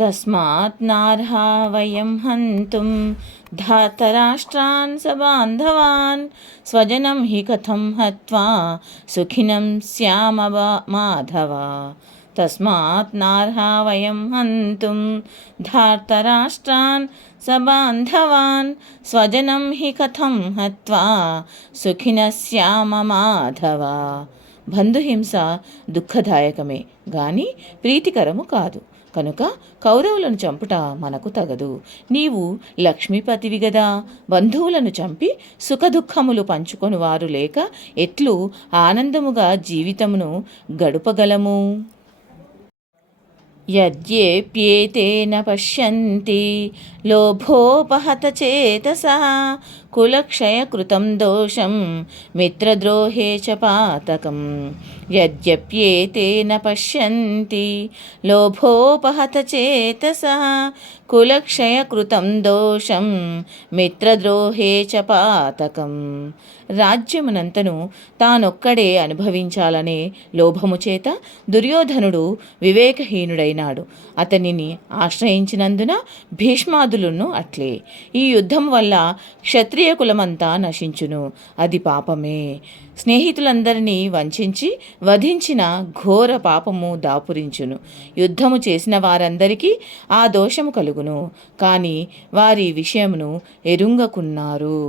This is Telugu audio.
తస్మాత్ నార్హా వయం హంతుం ధాతరాష్ట్రాన్ సబాంధవాన్ స్వజనం హి కథం హత్వా సుఖినం శ్యామ మాధవ. తస్మాత్ నార్హా వయం హంతుం ధాతరాష్ట్రాన్ సబాంధవాన్ స్వజనం హి కథం హత్వా సుఖినః శ్యామ మాధవ. బంధుహింస దుఃఖదాయకమే గాని ప్రీతికరము కాదు. కనుక కౌరవులను చంపుట మనకు తగదు. నీవు లక్ష్మీపతివి గదా, బంధువులను చంపి సుఖదుఖములు పంచుకొని వారు లేక ఎట్లు ఆనందముగా జీవితమును గడుపగలము? యద్యేప్యేతేన పశ్యంతి లోభోపహతచేతసః కులక్షయకృతం దోషం మిత్రద్రోహే చ పాతకం. యద్యప్యేతేన పశ్యంతి లోభోపహతచేతసః కులక్షయకృతం దోషం మిత్రద్రోహే చ పాతకం. రాజ్యమునంతను తానొక్కడే అనుభవించాలనే లోభము చేత దుర్యోధనుడు వివేకహీనుడైనాడు. అతనిని ఆశ్రయించినందున భీష్మాదులను అట్లే. ఈ యుద్ధం వల్ల క్షత్రియ కులమంతా నశించును, అది పాపమే. స్నేహితులందరినీ వంచి వధించిన ఘోర పాపము దాపురించును. యుద్ధము చేసిన వారందరికీ ఆ దోషము కలుగును, కానీ వారి విషయమును ఎరుంగకున్నారు.